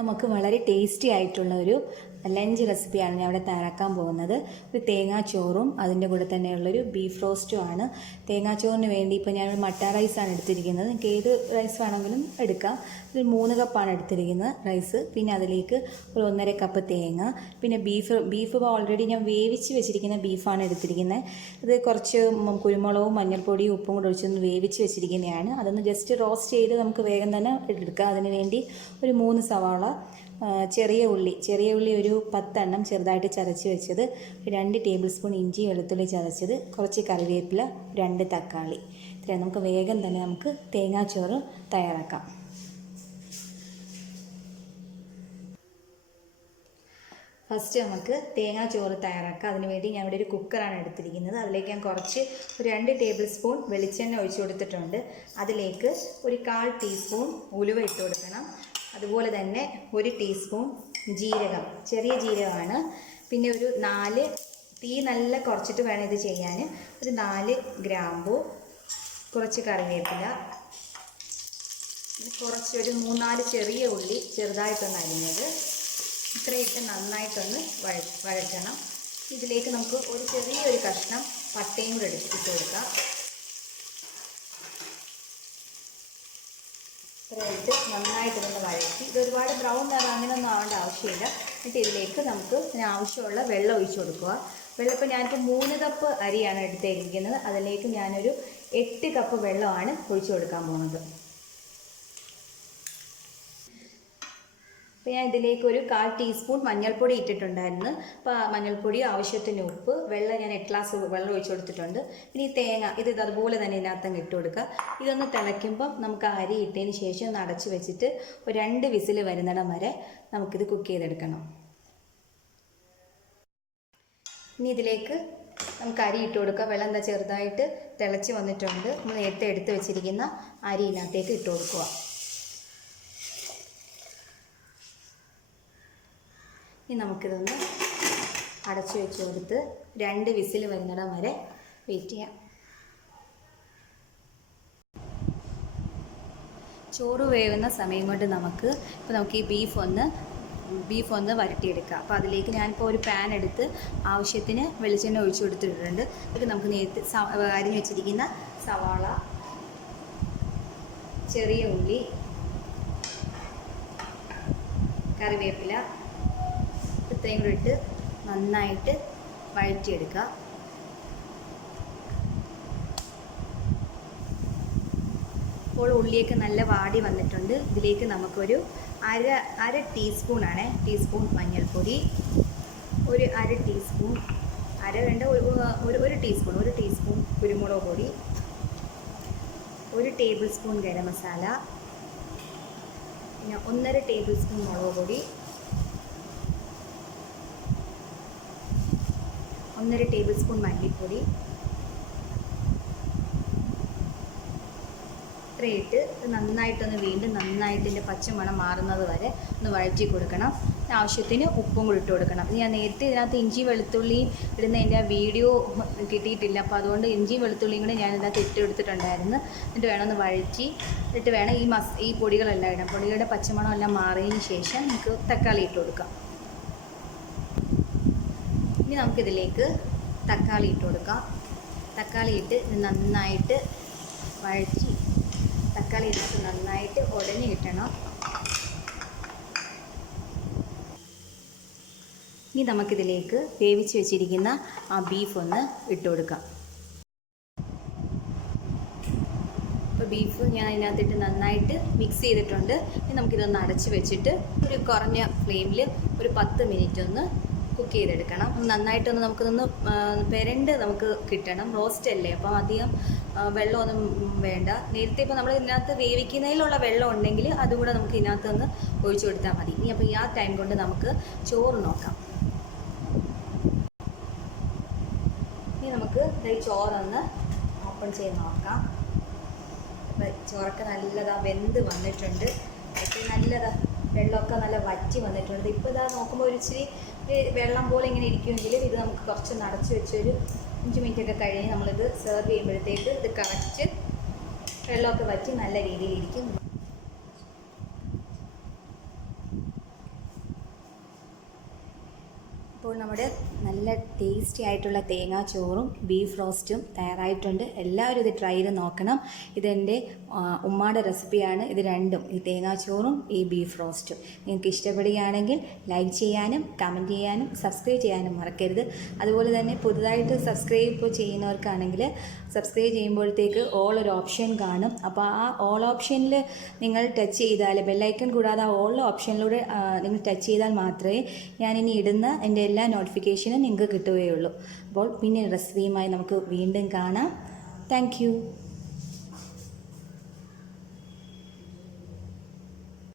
നമുക്ക് വളരെ ടേസ്റ്റി ആയിട്ടുള്ള ഒരു ലഞ്ച് റെസിപ്പിയാണ് ഞാൻ ഇവിടെ തയ്യാറാക്കാൻ പോകുന്നത്. ഒരു തേങ്ങാച്ചോറും അതിൻ്റെ കൂടെ തന്നെയുള്ളൊരു ബീഫ് റോസ്റ്റും ആണ്. തേങ്ങാച്ചോറിന് വേണ്ടി ഇപ്പോൾ ഞാൻ മട്ട റൈസാണ് എടുത്തിരിക്കുന്നത്. നിങ്ങൾക്ക് ഏത് റൈസ് വേണമെങ്കിലും എടുക്കാം. ഒരു 3 കപ്പാണ് എടുത്തിരിക്കുന്നത് റൈസ്. പിന്നെ അതിലേക്ക് ഒരു 1.5 കപ്പ് തേങ്ങ, പിന്നെ ബീഫ് ഓൾറെഡി ഞാൻ വേവിച്ച് വെച്ചിരിക്കുന്ന ബീഫാണ് എടുത്തിരിക്കുന്നത്. ഇത് കുറച്ച് കുരുമുളകും മഞ്ഞൾപ്പൊടിയും ഉപ്പും കൂടെ ഒഴിച്ചൊന്ന് വേവിച്ച് വെച്ചിരിക്കുന്നതാണ്. അതൊന്ന് ജസ്റ്റ് റോസ്റ്റ് ചെയ്ത് നമുക്ക് വേഗം തന്നെ എടുക്കാം. അതിന് വേണ്ടി ഒരു 3 സവാള, ചെറിയ ഉള്ളി ഒരു 10 എണ്ണം ചെറുതായിട്ട് ചതച്ച് വെച്ചത്, 2 ടേബിൾ സ്പൂൺ ഇഞ്ചി വെളുത്തുള്ളി ചതച്ചത്, കുറച്ച് കറിവേപ്പില, 2 തക്കാളി. ഇത്രയും നമുക്ക് വേഗം തന്നെ നമുക്ക് തേങ്ങാച്ചോറ് തയ്യാറാക്കാം. ഫസ്റ്റ് നമുക്ക് തേങ്ങാച്ചോറ് തയ്യാറാക്കാം. അതിനുവേണ്ടി ഞാൻ ഇവിടെ ഒരു കുക്കറാണ് എടുത്തിരിക്കുന്നത്. അതിലേക്ക് ഞാൻ കുറച്ച് 2 ടേബിൾ സ്പൂൺ വെളിച്ചെണ്ണ ഒഴിച്ചു കൊടുത്തിട്ടുണ്ട്. അതിലേക്ക് ഒരു 1/4 ടീസ്പൂൺ ഉലുവ ഇട്ട് കൊടുക്കണം. അതുപോലെ തന്നെ 1 ടീസ്പൂൺ ജീരകം, ചെറിയ ജീരകമാണ്. പിന്നെ ഒരു 4, തീ നല്ല കുറച്ചിട്ട് വേണം ഇത് ചെയ്യാൻ, ഒരു 4 ഗ്രാമ്പു, കുറച്ച് കറിവേപ്പില, കുറച്ചൊരു 3-4 ചെറിയ ഉള്ളി ചെറുതായിട്ടൊന്ന് അരിഞ്ഞത്. ഇത്രയിട്ട് നന്നായിട്ടൊന്ന് വഴറ്റണം. ഇതിലേക്ക് നമുക്ക് ഒരു ചെറിയൊരു കഷ്ണം പട്ടയും കൂടെ ഇട്ട് കൊടുക്കാം. ഇത്രയായിട്ട് നന്നായിട്ടൊന്ന് വഴറ്റി, ഇത് ഒരുപാട് ബ്രൗൺ നിറം അങ്ങനെയൊന്നും ആവേണ്ട ആവശ്യമില്ല. എന്നിട്ട് ഇതിലേക്ക് നമുക്ക് ആവശ്യമുള്ള വെള്ളം ഒഴിച്ചു കൊടുക്കുക. വെള്ളം ഇപ്പോൾ ഞാനിപ്പോൾ 3 കപ്പ് അരിയാണ് എടുത്തിരിക്കുന്നത്. അതിലേക്ക് ഞാനൊരു 8 കപ്പ് വെള്ളമാണ് ഒഴിച്ചു കൊടുക്കാൻ പോകുന്നത്. അപ്പോൾ ഞാൻ ഇതിലേക്ക് ഒരു 1/4 ടീസ്പൂൺ മഞ്ഞൾപ്പൊടി ഇട്ടിട്ടുണ്ടായിരുന്നു. അപ്പോൾ മഞ്ഞൾപ്പൊടി, ആവശ്യത്തിന് ഉപ്പ്, വെള്ളം ഞാൻ 8 ഗ്ലാസ് വെള്ളം ഒഴിച്ചു കൊടുത്തിട്ടുണ്ട്. ഇനി ഈ തേങ്ങ ഇത് അതുപോലെ തന്നെ ഇതിനകത്തങ്ങ് ഇട്ട് കൊടുക്കുക. ഇതൊന്ന് തിളയ്ക്കുമ്പം നമുക്ക് അരി ഇട്ടതിന് ശേഷം ഒന്ന് അടച്ച് വെച്ചിട്ട് ഒരു 2 വിസിൽ വരുന്നിടം വരെ നമുക്കിത് കുക്ക് ചെയ്തെടുക്കണം. ഇനി ഇതിലേക്ക് നമുക്ക് അരി ഇട്ട് കൊടുക്കുക. വെള്ളം എന്താ ചെറുതായിട്ട് തിളച്ച് വന്നിട്ടുണ്ട്. നമ്മൾ നേരത്തെ എടുത്ത് വെച്ചിരിക്കുന്ന അരി ഇതിനകത്തേക്ക് ഇട്ട് കൊടുക്കുക. ഇനി നമുക്കിതൊന്ന് അടച്ചു വെച്ച് കൊടുത്ത് 2 വിസിൽ വരുന്നിടം വരെ വെയിറ്റ് ചെയ്യാം. ചോറ് വേവുന്ന സമയം കൊണ്ട് നമുക്ക് ഈ ബീഫ് ഒന്ന് വരട്ടിയെടുക്കാം. അപ്പോൾ അതിലേക്ക് ഞാനിപ്പോൾ ഒരു പാൻ എടുത്ത് ആവശ്യത്തിന് വെളിച്ചെണ്ണ ഒഴിച്ചു കൊടുത്തിട്ടുണ്ട്. ഇത് നമുക്ക് നേരത്തെ അരിഞ്ഞു വെച്ചിരിക്കുന്ന സവാള, ചെറിയ ഉള്ളി, കറിവേപ്പില ഇത്രയും കൂടി ഇട്ട് നന്നായിട്ട് വഴറ്റിയെടുക്കുക. ഇപ്പോൾ ഉള്ളിയൊക്കെ നല്ല വാടി വന്നിട്ടുണ്ട്. ഇതിലേക്ക് നമുക്കൊരു അര ടീസ്പൂൺ മഞ്ഞൾപ്പൊടി, ഒരു ടീസ്പൂൺ കുരുമുളക് പൊടി, 1 ടേബിൾ സ്പൂൺ ഗരം മസാല, പിന്നെ 1.5 ടേബിൾ സ്പൂൺ മുളക് പൊടി, 1.5 ടേബിൾ സ്പൂൺ മല്ലിപ്പൊടി. ഇത്രയിട്ട് നന്നായിട്ടൊന്ന് വീണ്ടും ഇതിൻ്റെ പച്ചമണം മാറുന്നത് വരെ ഒന്ന് വഴറ്റി കൊടുക്കണം. ആവശ്യത്തിന് ഉപ്പും കൂടി ഇട്ട് കൊടുക്കണം. ഞാൻ നേരത്തെ ഇതിനകത്ത് ഇഞ്ചി വെളുത്തുള്ളി ഇടുന്നതിൻ്റെ വീഡിയോ കിട്ടിയിട്ടില്ല. അപ്പോൾ അതുകൊണ്ട് ഇഞ്ചിയും വെളുത്തുള്ളിയും കൂടെ ഞാൻ ഇതിനകത്ത് ഇട്ടെടുത്തിട്ടുണ്ടായിരുന്നു. എന്നിട്ട് വേണം ഒന്ന് വഴറ്റി, എന്നിട്ട് വേണം ഈ പൊടികളെല്ലാം ഇടാം. പൊടികളുടെ പച്ചമണം എല്ലാം മാറിയതിന് ശേഷം നമുക്ക് തക്കാളി ഇട്ട് കൊടുക്കാം. ഇനി നമുക്കിതിലേക്ക് തക്കാളി ഇട്ട് കൊടുക്കാം. തക്കാളി ഇട്ട് നന്നായിട്ട് വഴറ്റി, തക്കാളി ഇതിനകത്ത് നന്നായിട്ട് ഉടഞ്ഞ് കിട്ടണം. ഇനി നമുക്കിതിലേക്ക് വേവിച്ച് വെച്ചിരിക്കുന്ന ആ ബീഫ് ഒന്ന് ഇട്ട് കൊടുക്കാം. അപ്പോൾ ബീഫ് ഞാൻ അതിനകത്തിട്ട് നന്നായിട്ട് മിക്സ് ചെയ്തിട്ടുണ്ട്. ഇനി നമുക്കിതൊന്ന് അടച്ച് വെച്ചിട്ട് ഒരു കുറഞ്ഞ ഫ്ലെയിമിൽ ഒരു 10 മിനിറ്റ് ഒന്ന് കുക്ക് ചെയ്തെടുക്കണം. നന്നായിട്ടൊന്ന് നമുക്കിതൊന്ന് പെരണ്ട് നമുക്ക് കിട്ടണം. റോസ്റ്റ് അല്ലേ, അപ്പോൾ അധികം വെള്ളമൊന്നും വേണ്ട. നേരത്തെ ഇപ്പോൾ നമ്മൾ ഇതിനകത്ത് വേവിക്കുന്നതിലുള്ള വെള്ളം ഉണ്ടെങ്കിൽ അതുകൂടെ നമുക്ക് ഇതിനകത്ത് ഒന്ന് ഒഴിച്ചു കൊടുത്താൽ മതി. ഇനി അപ്പോൾ ആ ടൈം കൊണ്ട് നമുക്ക് ചോറ് നോക്കാം. ഇനി നമുക്ക് ഈ ചോറൊന്ന് ഓപ്പൺ ചെയ്ത് നോക്കാം. അപ്പോൾ ചോറൊക്കെ നല്ലതാണ് വെന്ത് വന്നിട്ടുണ്ട്. വെള്ളമൊക്കെ നല്ല വറ്റി വന്നിട്ടുണ്ട്. ഇപ്പോൾ ഇതാ നോക്കുമ്പോൾ ഒരു ഇച്ചിരി വെള്ളം പോലെ ഇങ്ങനെ ഇരിക്കുമെങ്കിലും ഇത് നമുക്ക് കുറച്ച് അടച്ച് വെച്ചൊരു 5 മിനിറ്റ് ഒക്കെ കഴിഞ്ഞ് നമ്മളിത് സെർവ് ചെയ്യുമ്പോഴത്തേക്ക് ഇത് കറക്റ്റ് വെള്ളമൊക്കെ വറ്റി നല്ല രീതിയിൽ ഇരിക്കും. ഇപ്പോൾ നമ്മുടെ നല്ല ടേസ്റ്റി ആയിട്ടുള്ള തേങ്ങാച്ചോറും ബീഫ് റോസ്റ്റും തയ്യാറായിട്ടുണ്ട്. എല്ലാവരും ഇത് ട്രൈ ചെയ്ത് നോക്കണം. ഇതെൻ്റെ ഉമ്മാടെ റെസിപ്പിയാണ്. ഇത് രണ്ടും, ഈ തേങ്ങാച്ചോറും ഈ ബീഫ് റോസ്റ്റും നിങ്ങൾക്ക് ഇഷ്ടപ്പെടുകയാണെങ്കിൽ ലൈക്ക് ചെയ്യാനും കമൻറ്റ് ചെയ്യാനും സബ്സ്ക്രൈബ് ചെയ്യാനും മറക്കരുത്. അതുപോലെ തന്നെ പുതുതായിട്ട് സബ്സ്ക്രൈബ് ചെയ്യുന്നവർക്കാണെങ്കിൽ സബ്സ്ക്രൈബ് ചെയ്യുമ്പോഴത്തേക്ക് ഓൾ ഒരു ഓപ്ഷൻ കാണും. അപ്പോൾ ആ ഓൾ ഓപ്ഷനിൽ നിങ്ങൾ ടച്ച് ചെയ്താൽ, ബെല്ലൈക്കൺ കൂടാതെ ആ ഓൾ ഓപ്ഷനിലൂടെ നിങ്ങൾ ടച്ച് ചെയ്താൽ മാത്രമേ ഞാനിനി ഇടുന്ന എൻ്റെ എല്ലാ നോട്ടിഫിക്കേഷനും നിങ്ങൾക്ക് കിട്ടുകയുള്ളൂ. അപ്പോൾ പിന്നെ റെസിപ്പിയുമായി നമുക്ക് വീണ്ടും കാണാം. താങ്ക്